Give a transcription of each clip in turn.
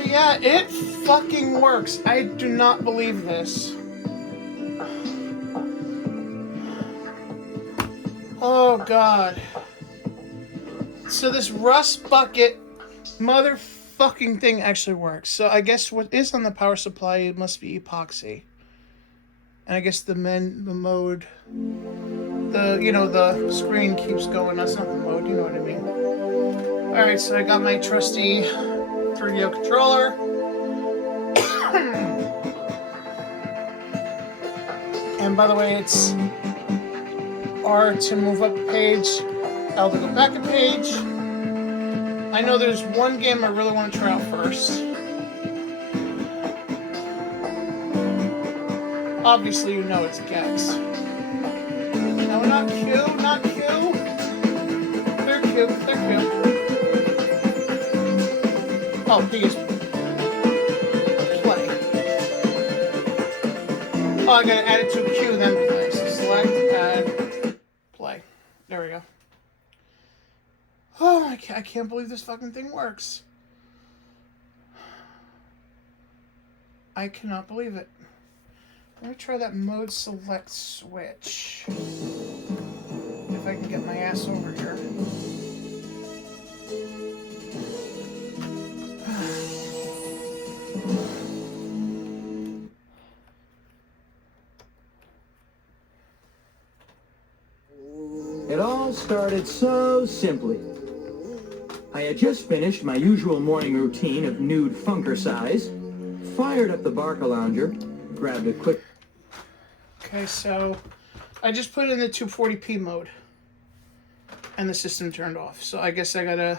But yeah, it fucking works. I do not believe this. Oh god. So this rust bucket motherfucking thing actually works. So I guess what is on the power supply, it must be epoxy. And I guess the mode, the screen keeps going. That's not the mode, you know what I mean. Alright, so I got my trusty 3DO controller. And by the way, it's R to move up a page, L to go back a page. I know there's one game I really want to try out first. Obviously, you know it's Gex. No, not Q, not Q. They're cute, they're cute. Oh, please. Play. Oh, I gotta add it to Q, then play. So select, add, play. There we go. Oh, I can't believe this fucking thing works. I cannot believe it. Let me try that mode select switch. If I can get my ass over here. It all started so simply. I had just finished my usual morning routine of nude funkercise, fired up the Barca Lounger, grabbed a quick... Okay, so I just put it in the 240p mode. And the system turned off. So I guess I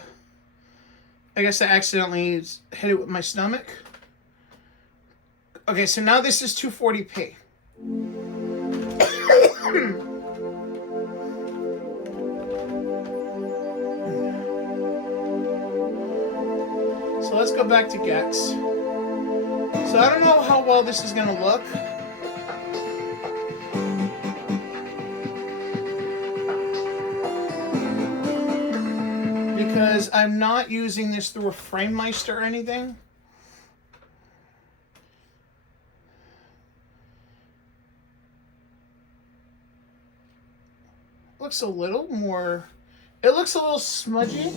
accidentally hit it with my stomach. Okay, so now this is 240p. So let's go back to Gex. So I don't know how well this is going to look. Because I'm not using this through a FrameMeister or anything. Looks a little more... It looks a little smudgy.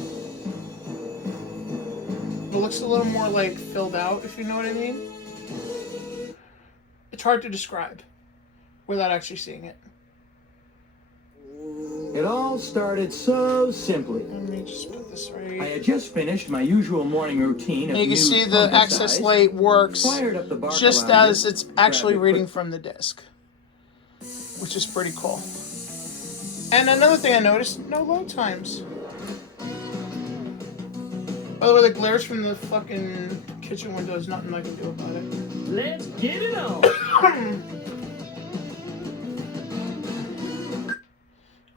It looks a little more like filled out, if you know what I mean. It's hard to describe without actually seeing it. It all started so simply. Let me just put this right. I had just finished my usual morning routine of You can see the access light works just as it's actually reading from the disc, which is pretty cool. And another thing I noticed, no load times. By the way, the glares from the fucking kitchen window is nothing I can do about it. Let's get it on.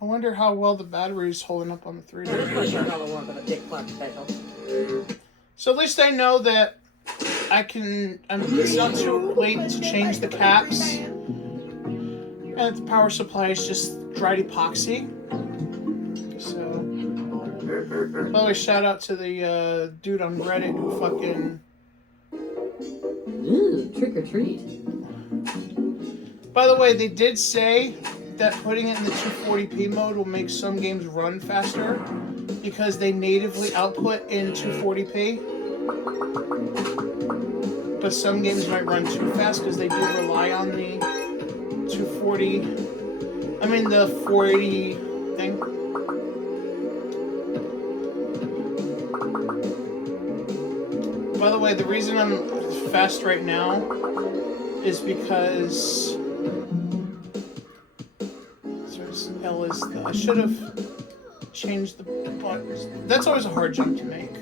I wonder how well the battery is holding up on the 3D. So at least I know that it's not too late to change the caps. And the power supply is just dried epoxy. So, by the way, shout out to the dude on Reddit who fucking... Ooh, trick or treat. By the way, they did say that putting it in the 240p mode will make some games run faster because they natively output in 240p. But some games might run too fast because they do rely on the 480 thing. By the way, the reason I'm fast right now is because I should have changed the buttons. That's always a hard jump to make.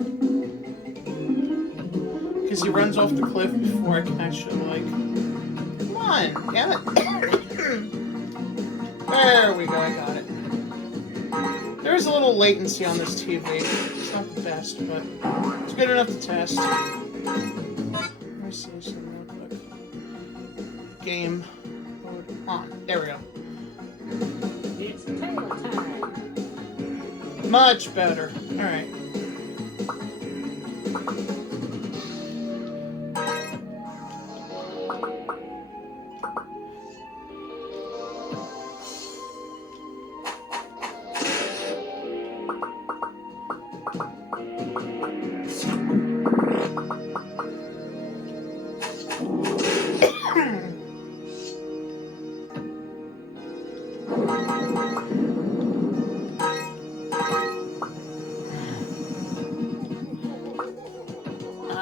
Because he runs off the cliff before I can actually, come on, damn it. There we go, I got it. There's a little latency on this TV. It's not the best, but it's good enough to test. Let me see something real quick. Game mode on. There we go. It's tail time. Much better. Alright.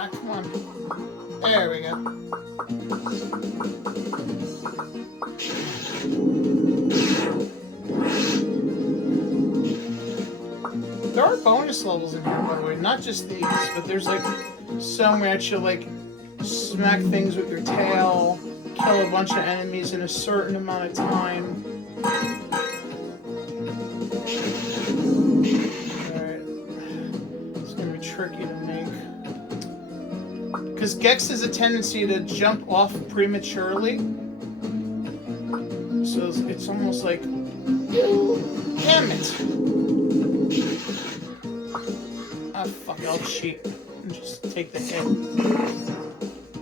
Ah, come on. There we go. There are bonus levels in here, by the way. Not just these, but there's like some where you like smack things with your tail, kill a bunch of enemies in a certain amount of time. Alright. It's gonna be tricky to make. Because Gex has a tendency to jump off prematurely. So it's almost like, damn it! Ah, fuck it, I'll cheat and just take the hit.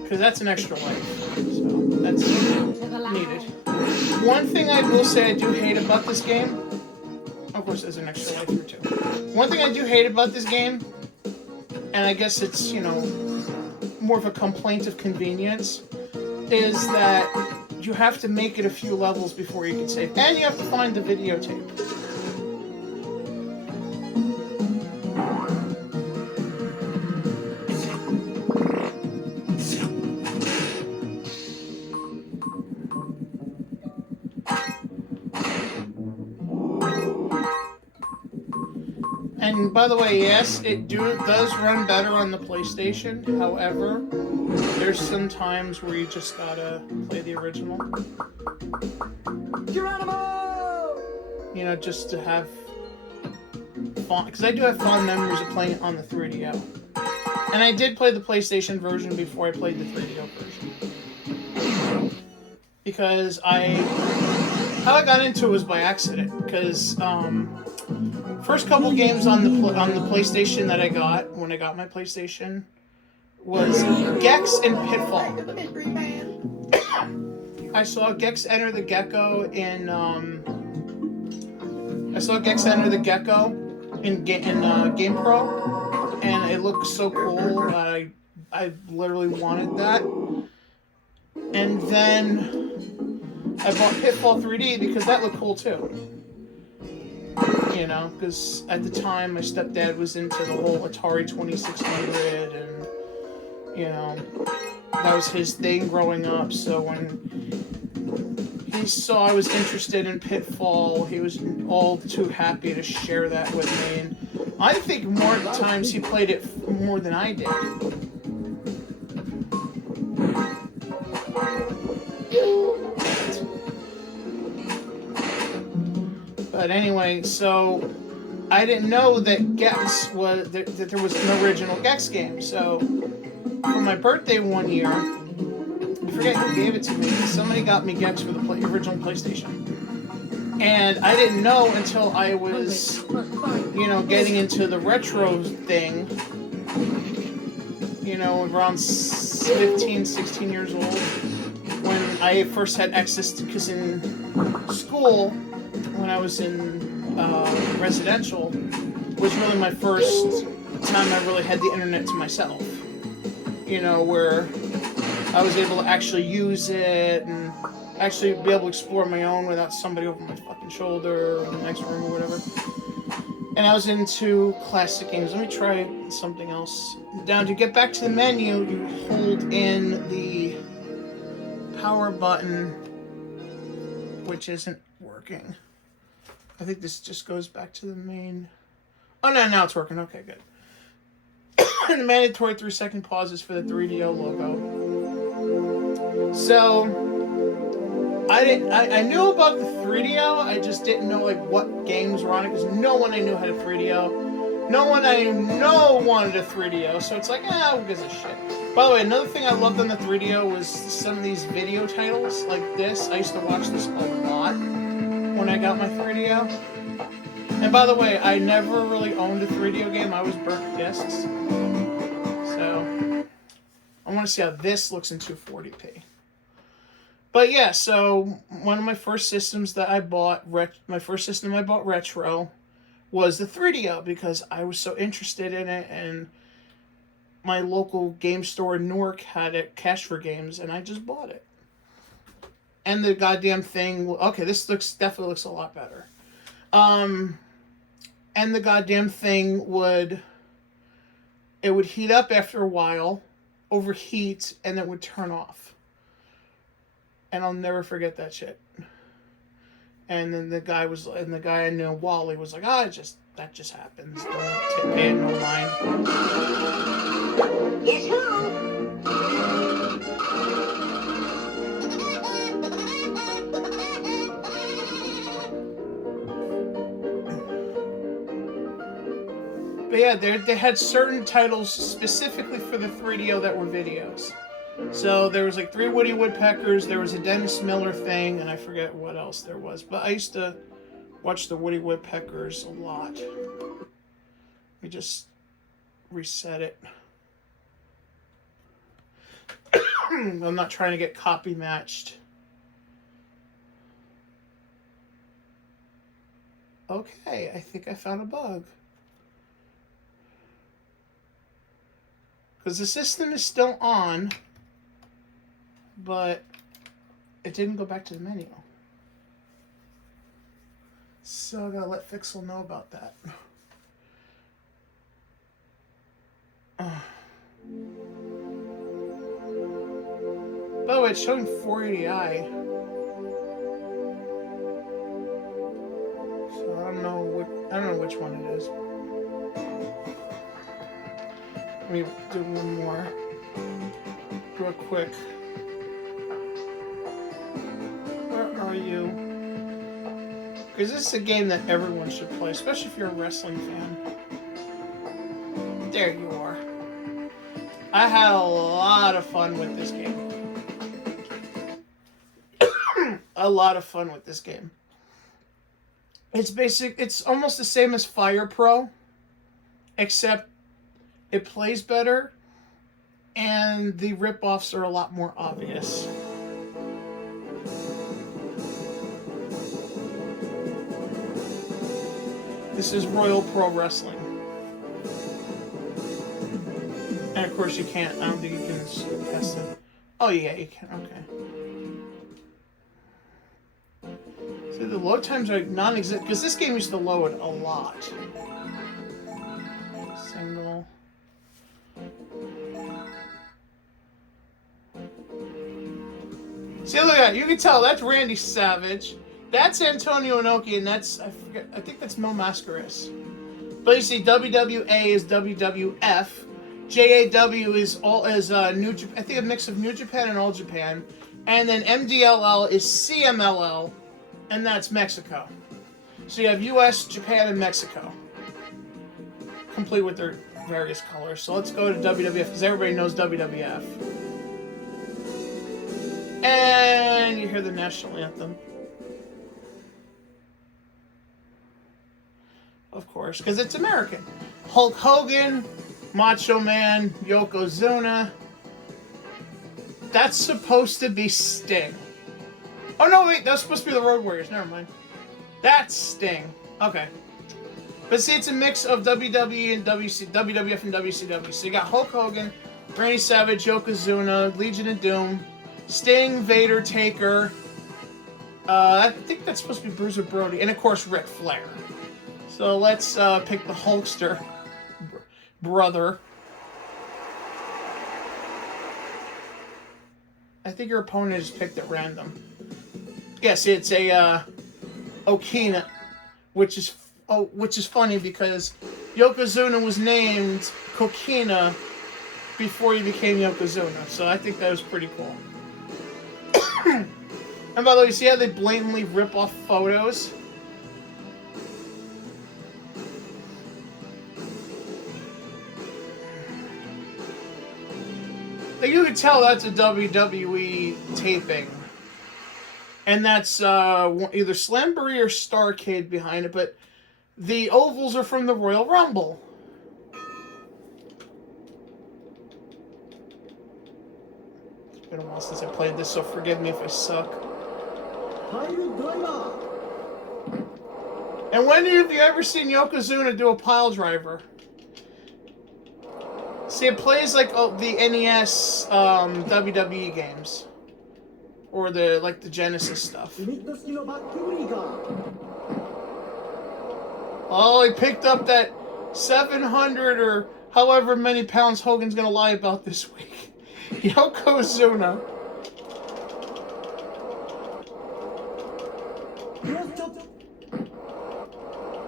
Because that's an extra life. So that's needed. One thing I will say I do hate about this game, of course there's an extra life here too. One thing I do hate about this game, and I guess it's, you know, more of a complaint of convenience, is that you have to make it a few levels before you can save. And you have to find the videotape. And by the way, yes, it does run better on the PlayStation. However, there's some times where you just gotta play the original. Geronimo! You know, just to have fun. Because I do have fond memories of playing it on the 3DO. And I did play the PlayStation version before I played the 3DO version. Because how I got into it was by accident. Because, first couple games on the PlayStation that I got when I got my PlayStation was Gex and Pitfall. I saw Gex Enter the Gecko in GamePro, and it looked so cool. I literally wanted that, and then I bought Pitfall 3D because that looked cool too. You know, because at the time my stepdad was into the whole Atari 2600, and you know, that was his thing growing up. So when he saw I was interested in Pitfall, he was all too happy to share that with me. And I think more of the times he played it more than I did. But anyway, so I didn't know that Gex was that there was an original Gex game. So for my birthday one year, I forget who gave it to me. Somebody got me Gex for the original PlayStation, and I didn't know until I was, you know, getting into the retro thing. You know, around 15, 16 years old, when I first had access to, because in school, when I was in residential, was really my first time I really had the internet to myself. You know, where I was able to actually use it and actually be able to explore my own without somebody over my fucking shoulder or in the next room or whatever. And I was into classic games. Let me try something else. Now, to get back to the menu, you hold in the power button, which isn't working. I think this just goes back to the main. Oh, no, now it's working. Okay, good. The mandatory 3-second pauses for the 3DO logo. So, I knew about the 3DO, I just didn't know like what games were on it, because no one I knew had a 3DO. No one I know wanted a 3DO, so it's like, who gives a shit. By the way, another thing I loved on the 3DO was some of these video titles like this. I used to watch this a lot when I got my 3DO. And by the way, I never really owned a 3DO game. I always burnt discs. So, I want to see how this looks in 240p. But yeah, so one of my first systems that I bought, my first system I bought retro, was the 3DO, because I was so interested in it, and my local game store in Newark had it cash for games, and I just bought it. And the goddamn thing, okay, this definitely looks a lot better. And the goddamn thing would heat up after a while, overheat and it would turn off. And I'll never forget that shit. And then the guy I knew, Wally, was like, that just happens. Don't pay it no mind. Guess who? But yeah, they had certain titles specifically for the 3DO that were videos. So there was like 3 Woody Woodpeckers, there was a Dennis Miller thing, and I forget what else there was. But I used to watch the Woody Woodpeckers a lot. Let me just reset it. I'm not trying to get copy matched. Okay, I think I found a bug. Because the system is still on, but it didn't go back to the menu. So I gotta let Fixel know about that. By the way, it's showing 480i. So I don't know which one it is. Let me do one more real quick. Where are you? Because this is a game that everyone should play, especially if you're a wrestling fan. There you are. I had a lot of fun with this game. A lot of fun with this game. It's almost the same as Fire Pro, except it plays better, and the rip-offs are a lot more obvious. This is Royal Pro Wrestling. And of course you can't, I don't think you can test it. Oh yeah, you can, okay. So the load times are non-existent, because this game used to load a lot. Single. See, look at that. You can tell that's Randy Savage. That's Antonio Inoki, and that's, I think that's Mil Mascaras. But you see, WWA is WWF. JAW is New Japan, I think a mix of New Japan and All Japan. And then MDLL is CMLL, and that's Mexico. So you have US, Japan, and Mexico. Complete with their various colors. So let's go to WWF, because everybody knows WWF. And you hear the national anthem. Of course, because it's American. Hulk Hogan, Macho Man, Yokozuna. That's supposed to be Sting. Oh no, wait, that's supposed to be the Road Warriors. Never mind. That's Sting. Okay. But see, it's a mix of WWE and WWF and WCW. So you got Hulk Hogan, Randy Savage, Yokozuna, Legion of Doom, Sting, Vader, Taker. I think that's supposed to be Bruiser Brody, and of course Ric Flair. So let's pick the Hulkster brother. I think your opponent is picked at random. Yes, it's a Okina, which is funny because Yokozuna was named Kokina before he became Yokozuna. So I think that was pretty cool. And by the way, see how they blatantly rip off photos? Like, you can tell that's a WWE taping. And that's either Slamboree or Starrcade behind it, but the ovals are from the Royal Rumble. It's been a while since I played this, so forgive me if I suck. And when have you ever seen Yokozuna do a pile driver? See, it plays like the NES WWE games. Or the Genesis stuff. Oh, he picked up that 700 or however many pounds Hogan's gonna lie about this week. Yokozuna.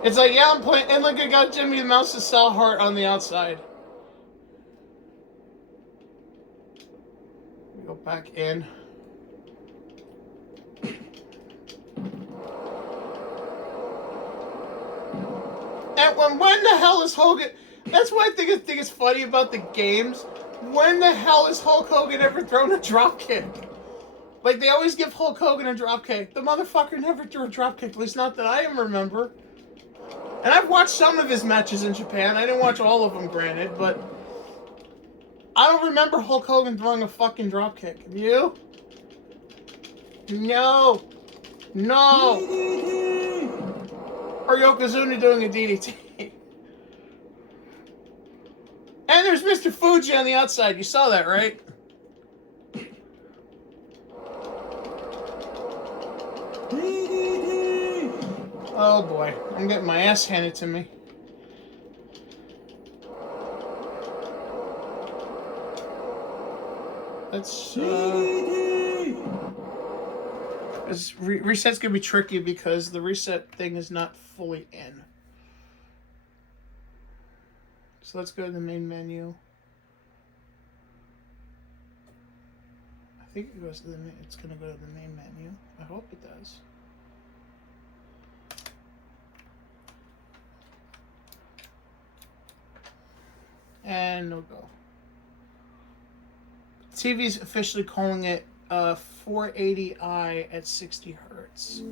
It's like, yeah, I'm playing, and look, I got Jimmy the Mouse's cell heart on the outside. We go back in. And when the hell is Hogan? That's what I think is funny about the games. When the hell has Hulk Hogan ever thrown a drop kick? Like, they always give Hulk Hogan a drop kick. The motherfucker never threw a drop kick, at least not that I remember. And I've watched some of his matches in Japan. I didn't watch all of them, granted, but I don't remember Hulk Hogan throwing a fucking drop kick. You? No. No. Or Yokozuna doing a DDT. And there's Mr. Fuji on the outside. You saw that, right? Oh boy, I'm getting my ass handed to me. Let's reset's gonna be tricky because the reset thing is not fully in. So let's go to the main menu. I think it goes to the main, it's gonna go to the main menu. I hope it does. And no go. TV's officially calling it 480i at 60 hertz.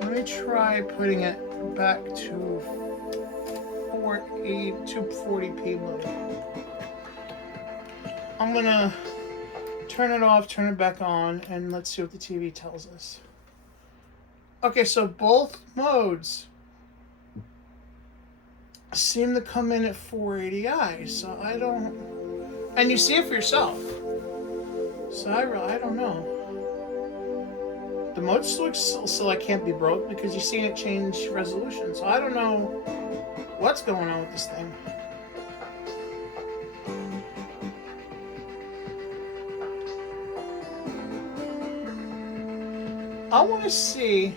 Let me try putting it back to 240p mode. I'm gonna turn it off, turn it back on, and let's see what the TV tells us. Okay, so both modes seem to come in at 480i, so I don't... And you see it for yourself. So I don't know. The mode still I can't be broke because you're seeing it change resolution. So I don't know what's going on with this thing. I want to see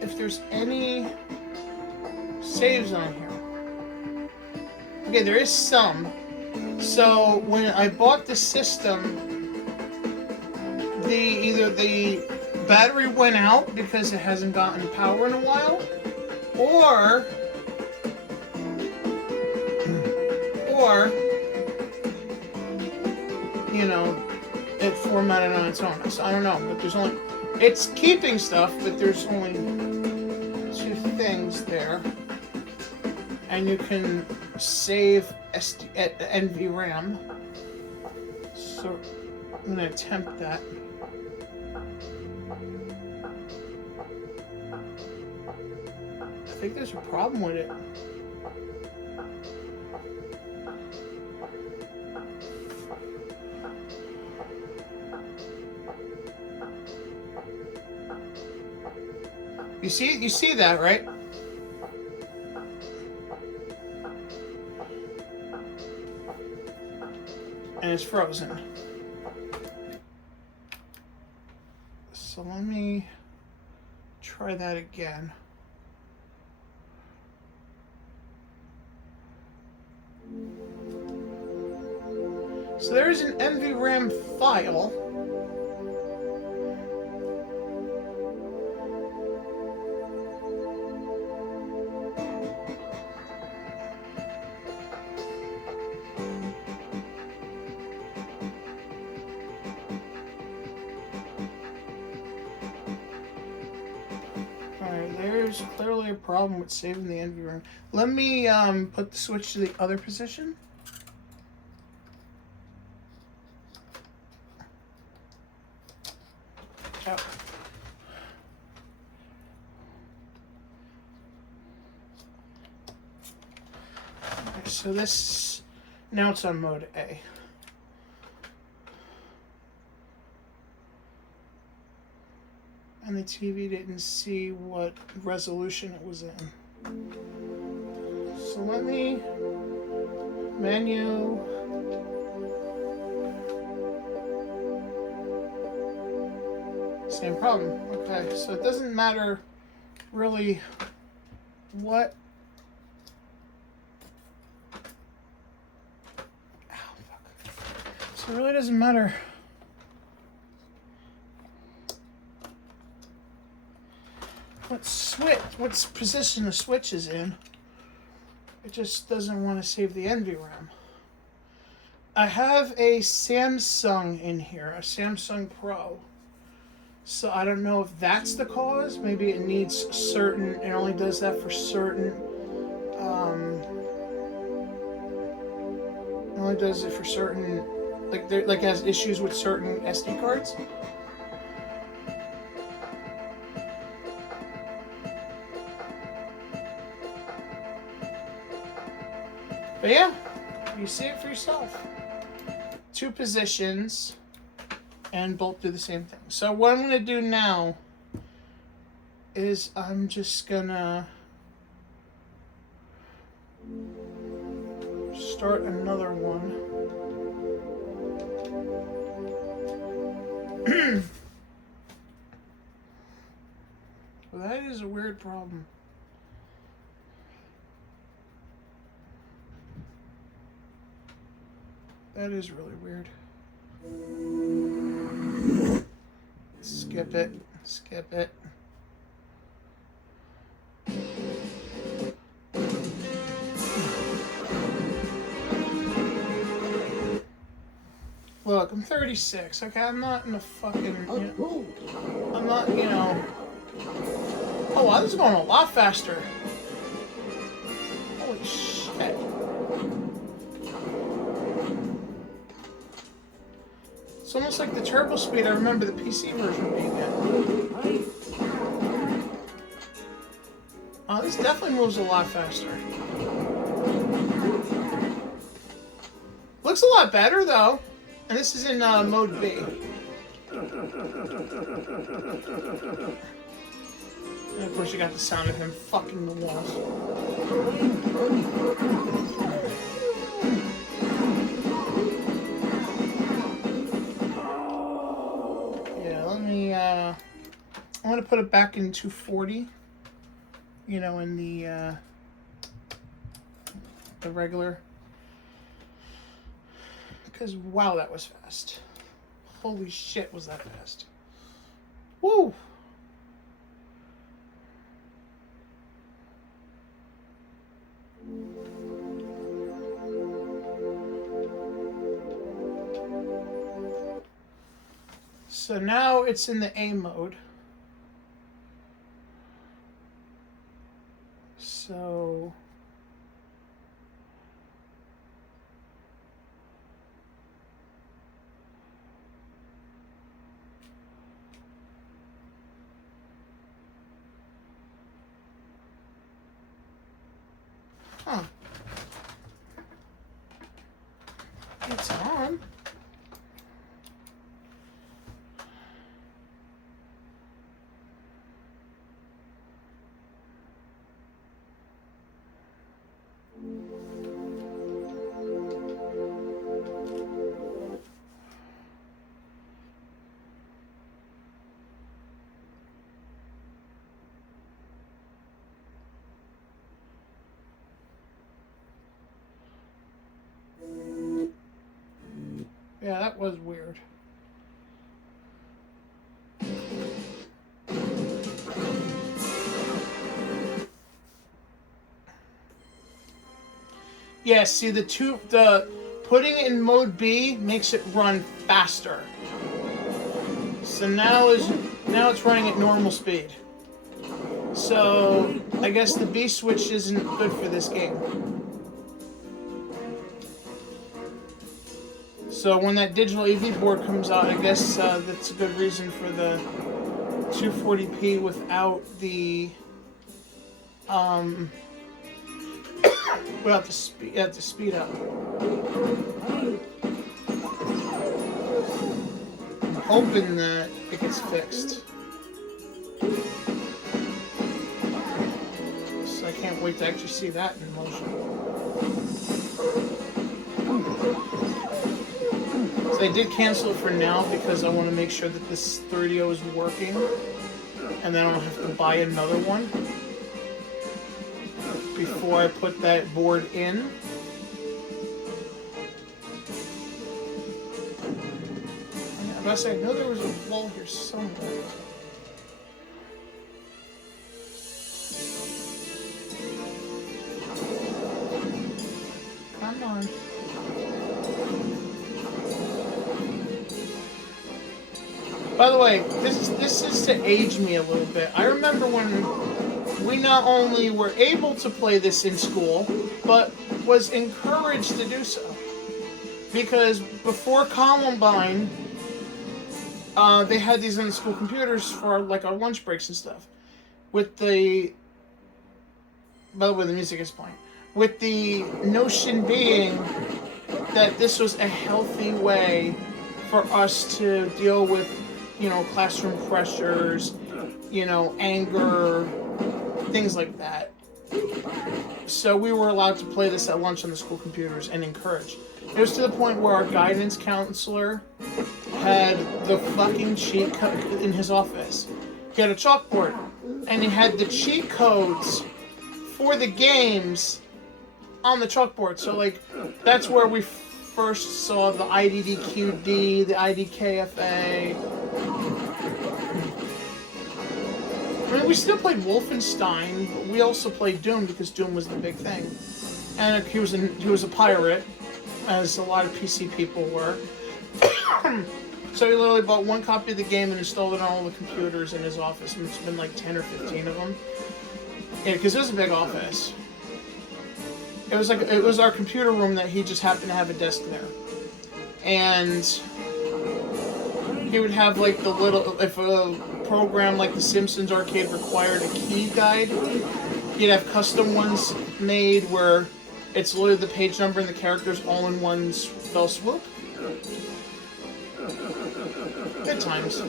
if there's any saves on here. Okay, there is some. So when I bought the system, either the battery went out because it hasn't gotten power in a while, or you know, it formatted on its own. So I don't know, but there's only, it's keeping stuff, but there's only 2 things there, and you can save NVRAM. So I'm gonna attempt that. I think there's a problem with it. You see that, right? And it's frozen. So let me try that again. So there's an NVRAM file. There's clearly a problem with saving the NVRAM. Let me put the switch to the other position. Oh. Okay, so this, now it's on mode A. And the TV didn't see what resolution it was in. So let me menu. Same problem. Okay, so it doesn't matter really what. Ow, fuck. So it really doesn't matter what position the switch is in. It just doesn't want to save the NVRAM. I have a Samsung in here, a Samsung Pro. So I don't know if that's the cause. Maybe it needs certain, it only does that for certain, it only does it for certain, like has issues with certain SD cards. But yeah, you see it for yourself. 2 positions, and both do the same thing. So what I'm gonna do now is I'm just gonna start another one. Well, that is a weird problem. That is really weird. Skip it. Skip it. Look, I'm 36. Okay, I'm not in a fucking. I'm not, you know. Oh wow, this is going a lot faster. Holy shit. It's almost like the turbo speed I remember the PC version being at. Oh, this definitely moves a lot faster. Looks a lot better though. And this is in mode B. And of course you got the sound of him fucking the walls. I'm gonna put it back in 240, you know, in the regular, because wow, that was fast. Holy shit, was that fast. Woo. So now it's in the A mode. So it's on. Yeah, that was weird. Yeah, see the putting it in mode B makes it run faster. So now it's running at normal speed. So I guess the B switch isn't good for this game. So when that digital AV board comes out, I guess that's a good reason for the 240p without the without the speed up. I'm hoping that it gets fixed. So So I can't wait to actually see that in motion. So I did cancel it for now because I want to make sure that this 3DO is working, and then I don't have to buy another one before I put that board in. I was saying, I know there was a wall here somewhere. Come on. By the way, this is to age me a little bit. I remember when we not only were able to play this in school, but was encouraged to do so. Because before Columbine, they had these on the school computers for like our lunch breaks and stuff. With the, by the way, the music is playing. With the notion being that this was a healthy way for us to deal with, you know, classroom pressures, you know, anger, things like that. So we were allowed to play this at lunch on the school computers and encouraged. It was to the point where our guidance counselor had the fucking cheat code in his office. He had a chalkboard, and he had the cheat codes for the games on the chalkboard. So, like, that's where we first saw the IDDQD, the IDKFA. I mean, we still played Wolfenstein, but we also played Doom because Doom was the big thing. And he was a pirate, as a lot of PC people were. So he literally bought one copy of the game and installed it on all the computers in his office. And it's been like 10 or 15 of them. Yeah, because it was a big office. It was our computer room that he just happened to have a desk there. And he would have like the little, if a program like The Simpsons Arcade required a key guide, he'd have custom ones made where it's literally the page number and the characters all in one fell swoop. Good times,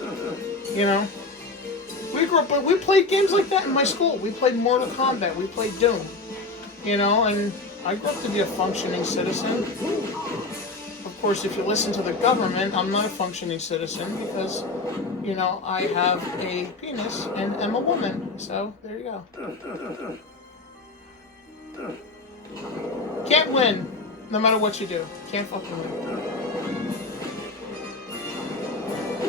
you know. We grew up, but we played games like that in my school. We played Mortal Kombat. We played Doom, you know. And I grew up to be a functioning citizen. Of course, if you listen to the government, I'm not a functioning citizen because, you know, I have a penis and am a woman. So there you go. Can't win, no matter what you do. Can't fucking win. I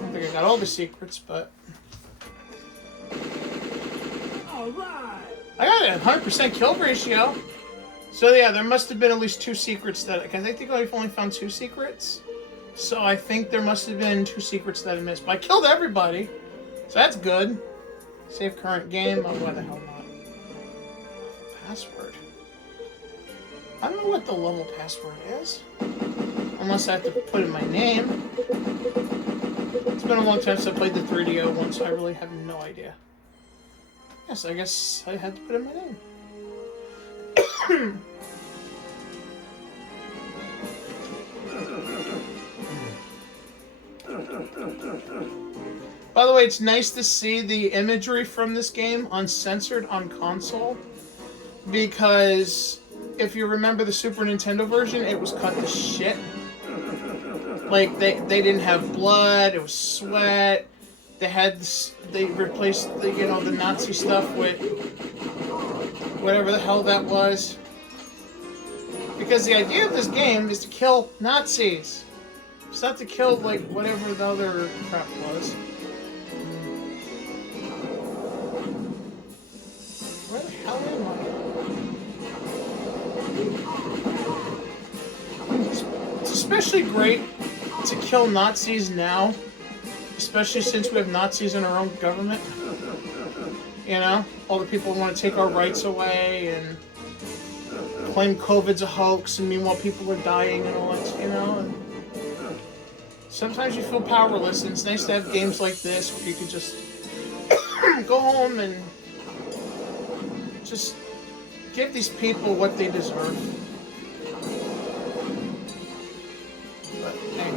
don't think I got all the secrets, but All right. I got a 100% kill ratio. So yeah, there must have been at least 2 secrets that, because I think I've only found 2 secrets. So I think there must have been 2 secrets that I missed. But I killed everybody. So that's good. Save current game. Oh, why the hell not? Password. I don't know what the level password is. Unless I have to put in my name. It's been a long time since I played the 3DO one, so I really have no idea. Yes, I guess I had to put in my name. By the way, it's nice to see the imagery from this game uncensored on console, because if you remember the Super Nintendo version, it was cut to shit. Like, they didn't have blood, it was sweat. They replaced the, you know, the Nazi stuff with whatever the hell that was. Because the idea of this game is to kill Nazis. It's not to kill, like, whatever the other crap was. Where the hell am I? It's especially great to kill Nazis now. Especially since we have Nazis in our own government. You know? All the people want to take our rights away and claim COVID's a hoax, and meanwhile people are dying and all that, you know? And sometimes you feel powerless, and it's nice to have games like this where you can just go home and just give these people what they deserve. But, hey.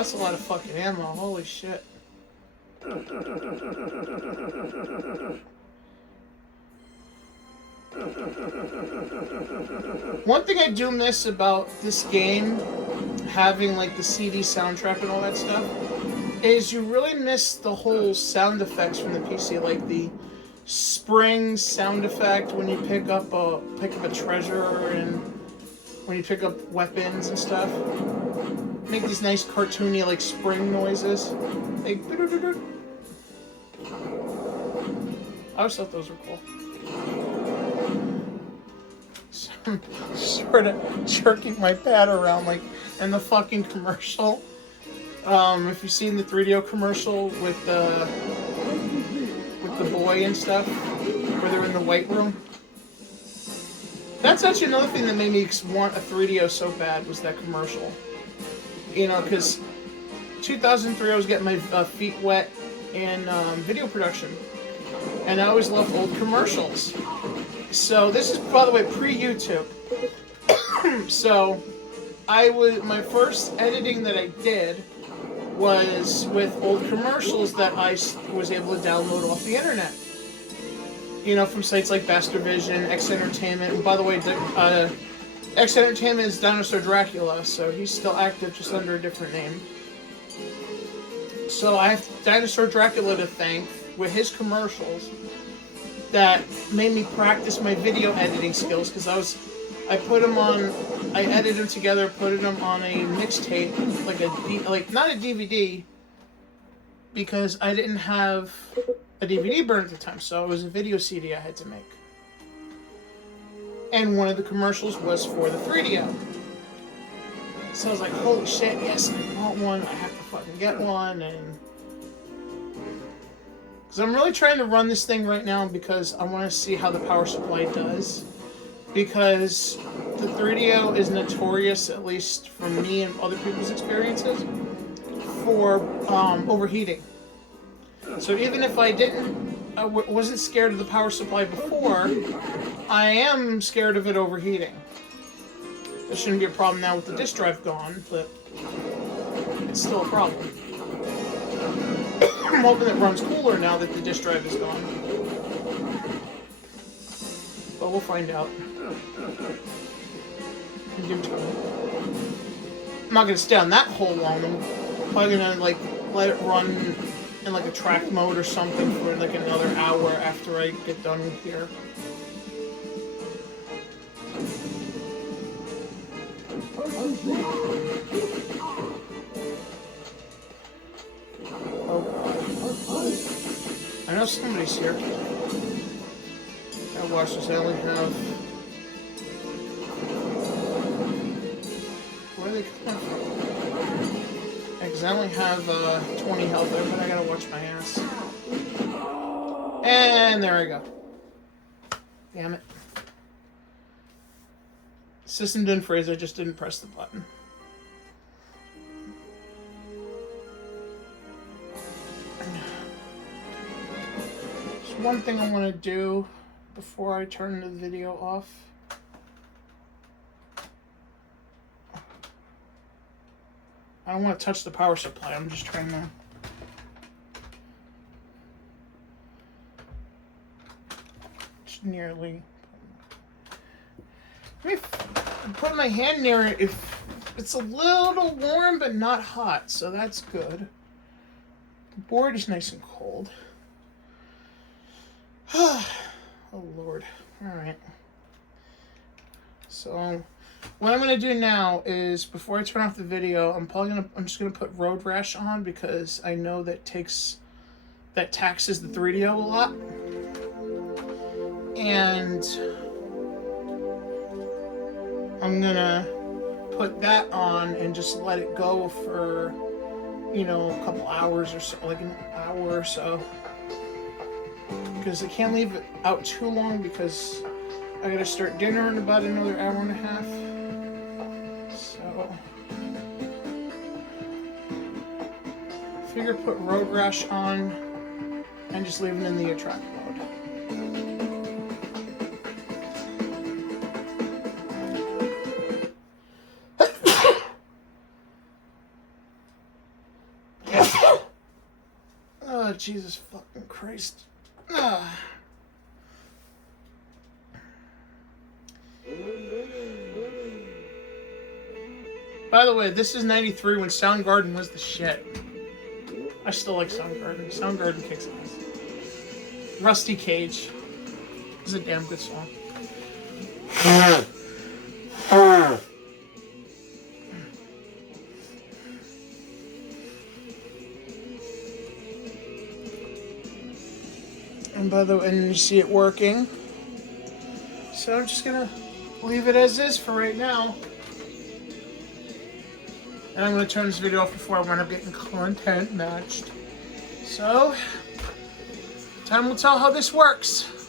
that's a lot of fucking ammo. Holy shit. One thing I do miss about this game, having like the CD soundtrack and all that stuff, is you really miss the whole sound effects from the PC, like the spring sound effect when you pick up a treasure and when you pick up weapons and stuff. Make these nice cartoony like spring noises. Like, I always thought those were cool. So I'm sort of jerking my pad around like in the fucking commercial. If you've seen the 3DO commercial with the boy and stuff, where they're in the white room. That's actually another thing that made me want a 3DO so bad, was that commercial. You know, because 2003 I was getting my feet wet in video production, and I always loved old commercials. So this is, by the way, pre-YouTube. So my first editing that I did was with old commercials that I was able to download off the internet. You know, from sites like Vision, X Entertainment. And by the way, X Entertainment is Dinosaur Dracula, so he's still active, just under a different name. So I have Dinosaur Dracula to thank with his commercials that made me practice my video editing skills, because I edited them together, put them on a mixtape, not a DVD, because I didn't have a DVD burn at the time, so it was a video CD I had to make. And one of the commercials was for the 3DO. So I was like, holy shit, yes, I want one, I have to fucking get one, and... Because I'm really trying to run this thing right now because I want to see how the power supply does. Because the 3DO is notorious, at least from me and other people's experiences, for overheating. So even if I wasn't scared of the power supply before, I am scared of it overheating. There shouldn't be a problem now with the disk drive gone, but it's still a problem. I'm hoping it runs cooler now that the disk drive is gone. But we'll find out. In due time. I'm not going to stay on that hole long. I'm probably going to let it run in a track mode or something for another hour after I get done here. Oh god. I know somebody's here. Gotta watch this. I only have... Where are they coming from? Because I only have 20 health there, but I gotta watch my ass. And there I go. Damn it. System didn't freeze, I just didn't press the button. There's one thing I want to do before I turn the video off. I don't want to touch the power supply, I'm just trying to... Just nearly... Let me put my hand near it. If it's a little warm but not hot, so that's good. The board is nice and cold. Oh Lord. Alright. So what I'm gonna do now is, before I turn off the video, I'm just gonna put road rash on, because I know that taxes the 3DO a lot. And I'm gonna put that on and just let it go for, a couple hours or so, like an hour or so. Because I can't leave it out too long, because I gotta start dinner in about another hour and a half. So, figure put road rash on and just leave it in the attract mode. Jesus fucking Christ. Ah. By the way, this is 93 when Soundgarden was the shit. I still like Soundgarden. Soundgarden kicks ass. Rusty Cage is a damn good song. And by the way, and you see it working. So I'm just gonna leave it as is for right now. And I'm gonna turn this video off before I wind up getting content matched. So, time will tell how this works.